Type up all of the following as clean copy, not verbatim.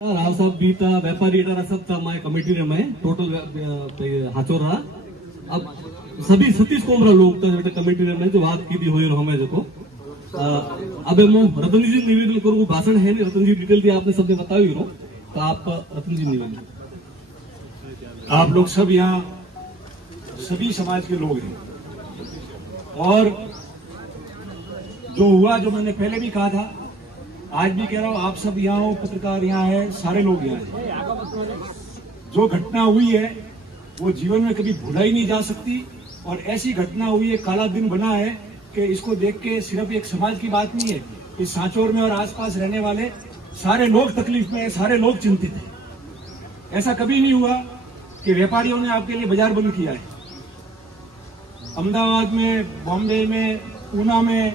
राव साहेब बीता व्यापारी सब कमिटी में टोटल हाचोर रहा। अब सभी 36 कोमरा लोग कमिटी में जो बात की थी हुई हमें जो अब रतन जी निवेदन करूँ, भाषण है नहीं, रतन जी डिटेल थी आपने सबने बताई रो, तो आप रतन जी निवेदन। आप लोग सब यहाँ सभी समाज के लोग हैं और जो हुआ, जो मैंने पहले भी कहा था, आज भी कह रहा हूँ, आप सब यहाँ हो, पत्रकार यहाँ है, सारे लोग यहाँ हैं। जो घटना हुई है वो जीवन में कभी भुलाई नहीं जा सकती और ऐसी घटना हुई है, काला दिन बना है कि इसको देख के सिर्फ एक समाज की बात नहीं है, इस सांचौर में और आसपास रहने वाले सारे लोग तकलीफ में है, सारे लोग चिंतित हैं। ऐसा कभी नहीं हुआ कि व्यापारियों ने आपके लिए बाजार बंद किया है। अहमदाबाद में, बॉम्बे में, पूना में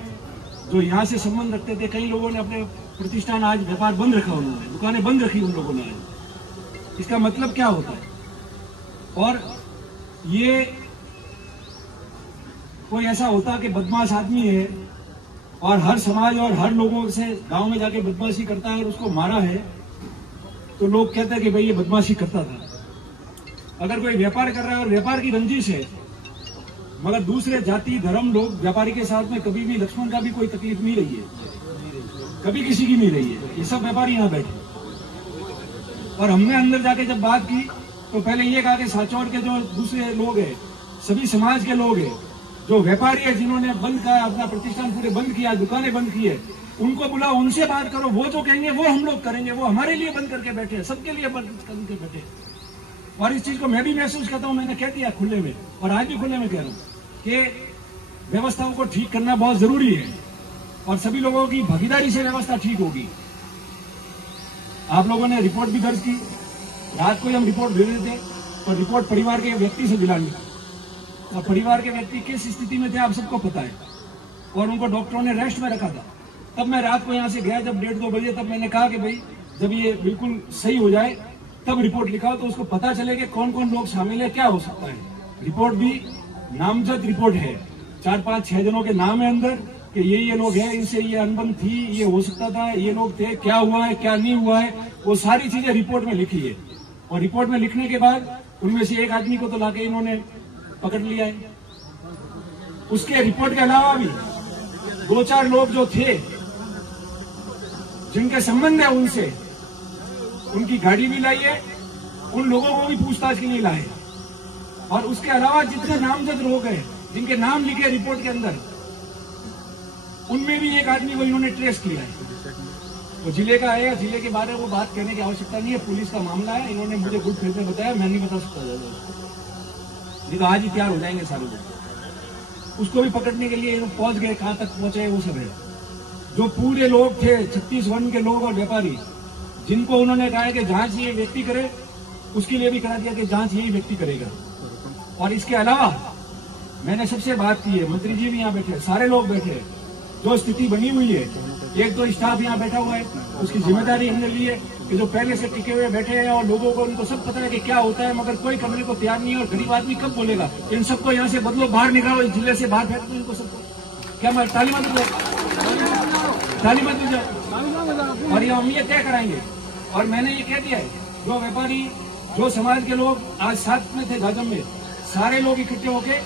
जो यहाँ से संबंध रखते थे, कई लोगों ने अपने प्रतिष्ठान आज व्यापार बंद रखा, उन्होंने दुकानें बंद रखी उन लोगों ने आज। इसका मतलब क्या होता है? और ये कोई ऐसा होता कि बदमाश आदमी है और हर समाज और हर लोगों से गांव में जाके बदमाशी करता है और उसको मारा है, तो लोग कहते हैं कि भाई ये बदमाशी करता था। अगर कोई व्यापार कर रहा है और व्यापार की रंजिश है, मगर दूसरे जाति धर्म लोग व्यापारी के साथ में कभी भी लक्ष्मण का भी कोई तकलीफ नहीं रही है, कभी किसी की नहीं रही है। ये सब व्यापारी यहाँ बैठे और हमने अंदर जाके जब बात की तो पहले ये कहा कि सांचौर के जो दूसरे लोग हैं, सभी समाज के लोग हैं, जो व्यापारी है, जिन्होंने बंद किया, अपना प्रतिष्ठान पूरे बंद किया, दुकानें बंद की है, उनको बुलाओ, उनसे बात करो। वो जो कहेंगे वो हम लोग करेंगे, वो हमारे लिए बंद करके बैठे हैं, सबके लिए बंद करके बैठे। और इस चीज को मैं भी महसूस करता हूँ, मैंने कह दिया खुले में और आज भी खुले में कह रहा हूँ कि व्यवस्थाओं को ठीक करना बहुत जरूरी है और सभी लोगों की भागीदारी से व्यवस्था ठीक होगी। आप लोगों ने रिपोर्ट भी दर्ज की, रात को ही हम रिपोर्ट दे रहे थे, तो रिपोर्ट परिवार के व्यक्ति से दिलानी और परिवार के व्यक्ति किस स्थिति में थे आप सबको पता है और उनको डॉक्टरों ने रेस्ट में रखा था। तब मैं रात को यहाँ से गया जब 1:30-2 बजे, तब मैंने कहा कि भाई जब ये बिल्कुल सही हो जाए तब रिपोर्ट लिखाओ, तो उसको पता चले कि कौन कौन लोग शामिल है, क्या हो सकता है। रिपोर्ट भी नामजद रिपोर्ट है, 4-5-6 जनों के नाम है अंदर कि ये लोग हैं, इनसे ये अनबन थी, ये हो सकता था, ये लोग थे, क्या हुआ है क्या नहीं हुआ है, वो सारी चीजें रिपोर्ट में लिखी है। और रिपोर्ट में लिखने के बाद उनमें से एक आदमी को तो लाके इन्होंने पकड़ लिया है। उसके रिपोर्ट के अलावा भी 2-4 लोग जो थे जिनके संबंध है उनसे, उनकी गाड़ी भी लाई है, उन लोगों को भी पूछताछ के लिए लाए। और उसके अलावा जितने नामजद लोग हैं जिनके नाम लिखे रिपोर्ट के अंदर, उनमें भी एक आदमी को इन्होंने ट्रेस किया है। वो जिले का है, जिले के बारे में वो बात कहने की आवश्यकता नहीं है, पुलिस का मामला है। इन्होंने मुझे गुड फेथ में बताया, मैं नहीं बता सकता ज्यादा, नहीं तो आज ही तैयार हो जाएंगे सारे लोग। उसको भी पकड़ने के लिए पहुंच गए, कहां तक पहुंचे वो सब है। जो पूरे लोग थे 36 वन के लोग और व्यापारी, जिनको उन्होंने कहा है कि जांच ये व्यक्ति करे, उसके लिए भी करा दिया कि जांच यही व्यक्ति करेगा। और इसके अलावा मैंने सबसे बात की है, मंत्री जी भी यहाँ बैठे, सारे लोग बैठे, जो स्थिति बनी हुई है, एक तो स्टाफ यहाँ बैठा हुआ है, उसकी जिम्मेदारी हमने ली है कि जो पहले से टिके हुए बैठे हैं और लोगों को उनको सब पता है कि क्या होता है, मगर कोई करने को तैयार नहीं है। और गरीब आदमी कब बोलेगा इन सबको यहाँ से बदलो, बाहर निकालो, इस जिले से बाहर फेंक दो इनको सबको। क्या मैं ताली मत दीजिए और ये हम ये तय कराएंगे। और मैंने ये कह दिया है, जो व्यापारी, जो समाज के लोग आज साथ में थे गाजम में, सारे लोग इकट्ठे होके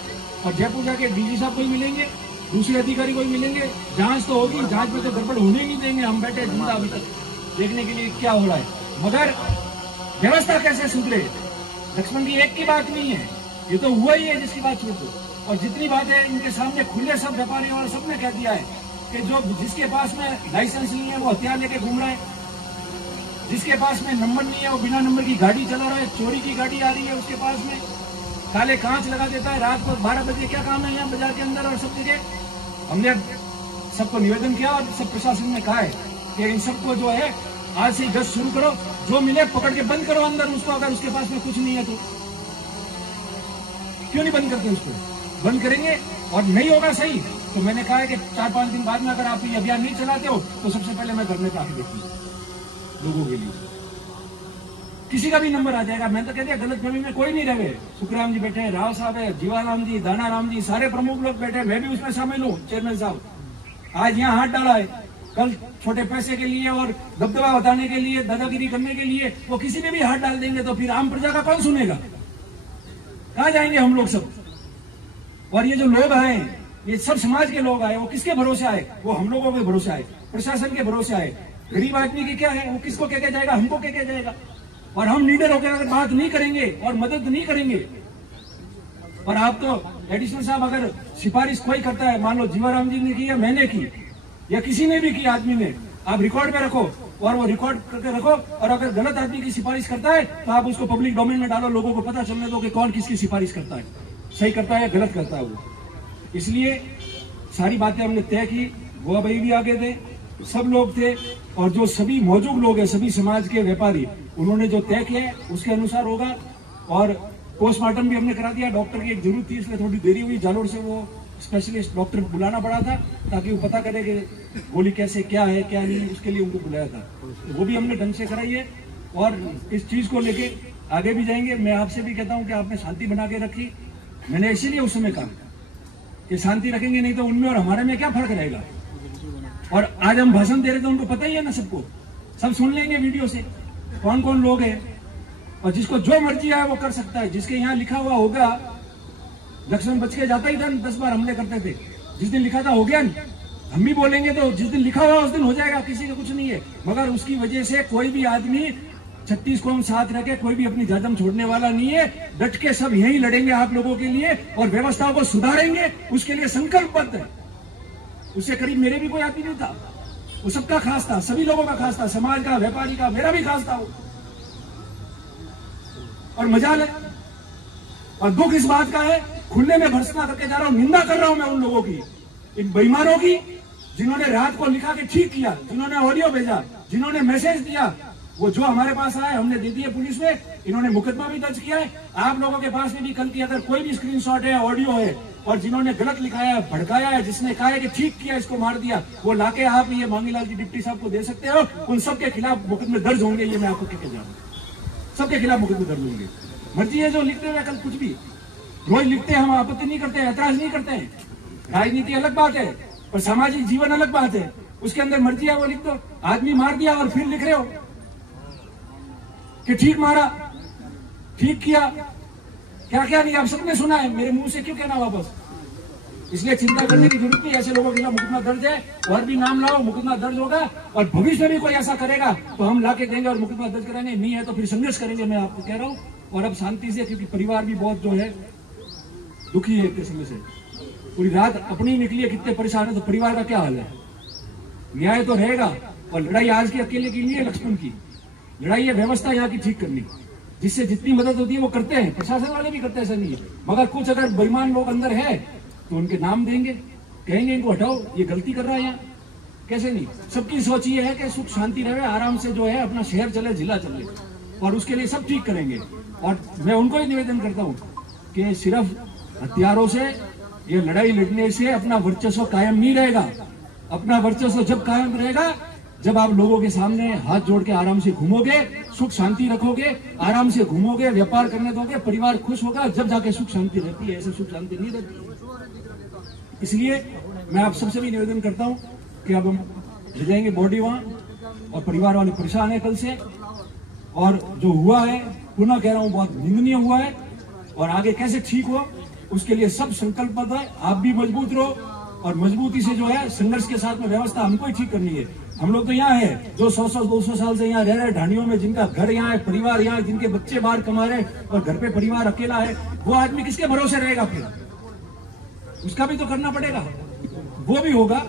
और जयपुर जाके डीजी साहब को ही मिलेंगे, दूसरे अधिकारी को ही मिलेंगे। जांच तो होगी, जांच में तो गड़बड़ होने नहीं देंगे। हम बैठे जिंदा अभी तक देखने के लिए क्या हो रहा है, मगर व्यवस्था कैसे सुधरे। लक्ष्मण की एक की बात नहीं है, ये तो हुआ ही है जिसकी बात छोड़ दो। और जितनी बात है इनके सामने खुले, सब व्यापारियों और सबने कह दिया है कि जो जिसके पास में लाइसेंस नहीं है वो हथियार लेके घूम रहा है, जिसके पास में नंबर नहीं है वो बिना नंबर की गाड़ी चला रहा है, चोरी की गाड़ी आ रही है उसके पास में, काले कांच लगा देता है रात को 12 बजे। क्या काम है यहाँ बाजार के अंदर और सब जगह। हमने सबको निवेदन किया और सब प्रशासन ने कहा है कि इन सबको जो है आज से गश्त शुरू करो, जो मिले पकड़ के बंद करो अंदर उसको। अगर उसके पास में कुछ नहीं है तो क्यों नहीं बंद करते, उसको बंद करेंगे। और नहीं होगा सही तो मैंने कहा है कि 4-5 दिन बाद में अगर आप ये अभियान नहीं चलाते हो तो सबसे पहले मैं घर में काफी देखूंगा लोगों के लिए, किसी का भी नंबर आ जाएगा। मैं तो कहते हैं गलतफहमी में कोई नहीं रहे। सुखराम जी बैठे हैं, राव साहब है, जीवाराम जी, दानाराम जी, सारे प्रमुख लोग बैठे हैं, मैं भी उसमें शामिल हूँ। चेयरमैन साहब आज यहाँ हाथ डाला है कल छोटे पैसे के लिए और दबदबा बताने के लिए, दादागिरी करने के लिए वो किसी में भी हाथ डाल देंगे तो फिर आम प्रजा का कौन सुनेगा? कहाँ जाएंगे हम लोग सब? और ये जो लोग आए, ये सब समाज के लोग आए, वो किसके भरोसे आए? वो हम लोगों के भरोसे आए, प्रशासन के भरोसे आए। गरीब आदमी की क्या है, वो किसको कह के जाएगा? हमको कह के जाएगा। और हम लीडर होकर अगर बात नहीं करेंगे और मदद नहीं करेंगे, और आप तो एडिशनल साहब अगर सिफारिश कोई करता है, मान लो जीवाराम जी ने की या मैंने की या किसी ने भी की, आदमी ने, आप रिकॉर्ड में रखो और वो रिकॉर्ड करके रखो। और अगर गलत आदमी की सिफारिश करता है तो आप उसको पब्लिक डोमेन में डालो, लोगों को पता चलने दो कि कौन किसकी सिफारिश करता है, सही करता है या गलत करता है वो। इसलिए सारी बातें हमने तय की, वो भाई भी आगे थे, सब लोग थे, और जो सभी मौजूद लोग हैं, सभी समाज के व्यापारी, उन्होंने जो तय किया है उसके अनुसार होगा। और पोस्टमार्टम भी हमने करा दिया। डॉक्टर की एक जरूरत थी, इसलिए थोड़ी देरी हुई। जालोर से वो स्पेशलिस्ट डॉक्टर बुलाना पड़ा था ताकि वो पता करे कि गोली कैसे, क्या है क्या नहीं, उसके लिए उनको बुलाया था। तो वो भी हमने ढंग से कराई है और इस चीज को लेके आगे भी जाएंगे। मैं आपसे भी कहता हूँ कि आपने शांति बना के रखी। मैंने इसीलिए उस समय कहा कि शांति रखेंगे, नहीं तो उनमें और हमारे में क्या फर्क रहेगा। और आज हम भाषण दे रहे थे, उनको पता ही है ना, सबको, सब सुन लेंगे वीडियो से कौन कौन लोग हैं। और जिसको जो मर्जी आए वो कर सकता है। जिसके यहाँ लिखा हुआ होगा, लक्ष्मण बच के जाता ही था, 10 बार हमले करते थे। जिस दिन लिखा था हो गया, हम भी बोलेंगे तो जिस दिन लिखा हुआ उस दिन हो जाएगा, किसी का कुछ नहीं है। मगर उसकी वजह से कोई भी आदमी 36 कौम साथ रह के कोई भी अपनी जाजम छोड़ने वाला नहीं है। डट के सब यही लड़ेंगे आप लोगों के लिए और व्यवस्थाओं को सुधारेंगे, उसके लिए संकल्पबद्ध है। उससे करीब मेरे भी कोई आदमी नहीं था, वो सबका खास था, सभी लोगों का खास था, समाज का, व्यापारी का, मेरा भी खास था वो। और मजाल है और दुख इस बात का है, खुले में भर्त्सना करके जा रहा हूं, निंदा कर रहा हूं मैं उन लोगों की, इन बेईमानों की, जिन्होंने रात को लिखा के ठीक किया, जिन्होंने ऑडियो भेजा, जिन्होंने मैसेज दिया। वो जो हमारे पास आए हमने दे दिए पुलिस में, इन्होंने मुकदमा भी दर्ज किया है। आप लोगों के पास में भी कल की अगर कोई भी स्क्रीनशॉट है, ऑडियो है, और जिन्होंने गलत लिखाया, भड़काया है, जिसने कहा है कि ठीक किया, इसको मार दिया, वो लाके आप ये मांगीलाल जी डिप्टी साहब को दे सकते हो। उन सबके खिलाफ मुकदमे दर्ज होंगे, ये मैं आपको कहकर जा रहा हूं। सबके खिलाफ मुकदमे दर्ज होंगे। मर्जी है जो लिखते हुए कल कुछ भी रोज लिखते हैं, हम आपत्ति नहीं करते, ऐतराज नहीं करते हैं। राजनीति अलग बात है और सामाजिक जीवन अलग बात है, उसके अंदर मर्जी है वो लिख दो। आदमी मार दिया और फिर लिख रहे हो कि ठीक मारा, ठीक किया, क्या क्या नहीं, आप सबने सुना है, मेरे मुंह से क्यों कहना वापस। इसलिए चिंता करने की जरूरत नहीं, ऐसे लोगों के खिलाफ मुकदमा दर्ज है, और भी नाम लाओ, मुकदमा दर्ज होगा। और भविष्य में भी कोई ऐसा करेगा तो हम लाके देंगे और मुकदमा दर्ज कराएंगे, नहीं है तो फिर संघर्ष करेंगे, मैं आपको कह रहा हूं। और अब शांति से, क्योंकि परिवार भी बहुत जो है दुखी है इतने समय से, पूरी रात अपनी निकली है, कितने परेशान है, तो परिवार का क्या हाल है। न्याय तो रहेगा, और लड़ाई आज की अकेले की नहीं है, लक्ष्मण की लड़ाई है, व्यवस्था यहाँ की ठीक करनी, जिससे जितनी मदद होती है वो करते हैं, प्रशासन वाले भी करते हैं, ऐसा नहीं है। मगर कुछ अगर बेईमान लोग अंदर है तो उनके नाम देंगे, कहेंगे इनको हटाओ, ये गलती कर रहा है यहाँ, कैसे नहीं। सबकी सोच ये है कि सुख शांति रहे, आराम से जो है अपना शहर चले, जिला चले, और उसके लिए सब ठीक करेंगे। और मैं उनको ही निवेदन करता हूँ कि सिर्फ हथियारों से, ये लड़ाई लड़ने से अपना वर्चस्व कायम नहीं रहेगा। अपना वर्चस्व जब कायम रहेगा जब आप लोगों के सामने हाथ जोड़ के आराम से घूमोगे, सुख शांति रखोगे, आराम से घूमोगे, व्यापार करने दोगे, परिवार खुश होगा, जब जाके सुख शांति रहती है। ऐसे सुख शांति नहीं रहती। इसलिए मैं आप सबसे भी निवेदन करता हूं कि अब हम ले जाएंगे बॉडी वहां, और परिवार वाले परेशान है कल से, और जो हुआ है, पुनः कह रहा हूं, बहुत निंदनीय हुआ है, और आगे कैसे ठीक हो उसके लिए सब संकल्पबद्ध है। आप भी मजबूत रहो, और मजबूती से जो है संघर्ष के साथ में व्यवस्था हमको ही ठीक करनी है। हम लोग तो यहाँ है जो 100-200 साल से यहाँ रह रहे, ढानियों में, जिनका घर यहाँ है, परिवार यहाँ, जिनके बच्चे बाहर कमा रहे और घर पे परिवार अकेला है, वो आदमी किसके भरोसे रहेगा फिर? उसका भी तो करना पड़ेगा, वो भी होगा।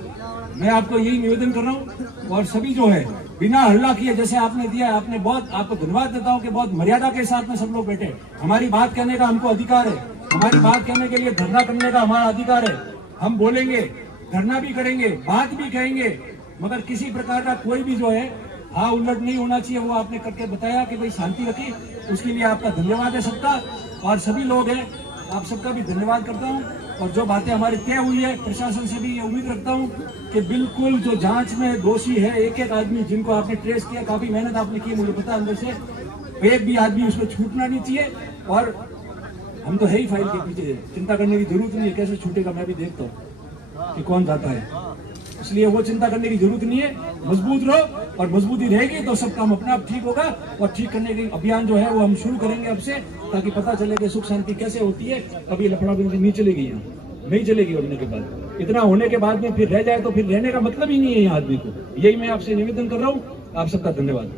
मैं आपको यही निवेदन कर रहा हूँ। और सभी जो है बिना हल्ला किए, जैसे आपने दिया, आपने बहुत, आपको धन्यवाद देता हूँ कि बहुत मर्यादा के साथ में सब लोग बैठे। हमारी बात कहने का हमको अधिकार है, हमारी बात कहने के लिए धरना करने का हमारा अधिकार है। हम बोलेंगे, धरना भी करेंगे, बात भी कहेंगे, मगर किसी प्रकार का कोई भी जो है हाँ उलट नहीं होना चाहिए। वो आपने करके बताया कि भाई शांति रखी, उसके लिए आपका धन्यवाद है सबका। और सभी लोग हैं, आप सबका भी धन्यवाद करता हूँ। और जो बातें हमारी तय हुई है, प्रशासन से भी ये उम्मीद रखता हूँ कि बिल्कुल जो जांच में दोषी है, एक एक आदमी जिनको आपने ट्रेस किया, काफी मेहनत आपने की, मुझे पता अंदर से, एक भी आदमी उसमें छूटना नहीं चाहिए। और हम तो है ही फाइल के पीछे, चिंता करने की जरूरत नहीं है, कैसे छूटेगा मैं भी देखता हूँ कि कौन जाता है। इसलिए वो चिंता करने की जरूरत नहीं है। मजबूत रहो, और मजबूती रहेगी तो सब काम अपने आप ठीक होगा। और ठीक करने के अभियान जो है वो हम शुरू करेंगे अब से, ताकि पता चले कि सुख शांति कैसे होती है। कभी लफड़ा नहीं चलेगी, यहाँ नहीं चलेगी होने के बाद। इतना होने के बाद में फिर रह जाए तो फिर रहने का मतलब ही नहीं है यहाँ आदमी को। यही मैं आपसे निवेदन कर रहा हूँ। आप सबका धन्यवाद।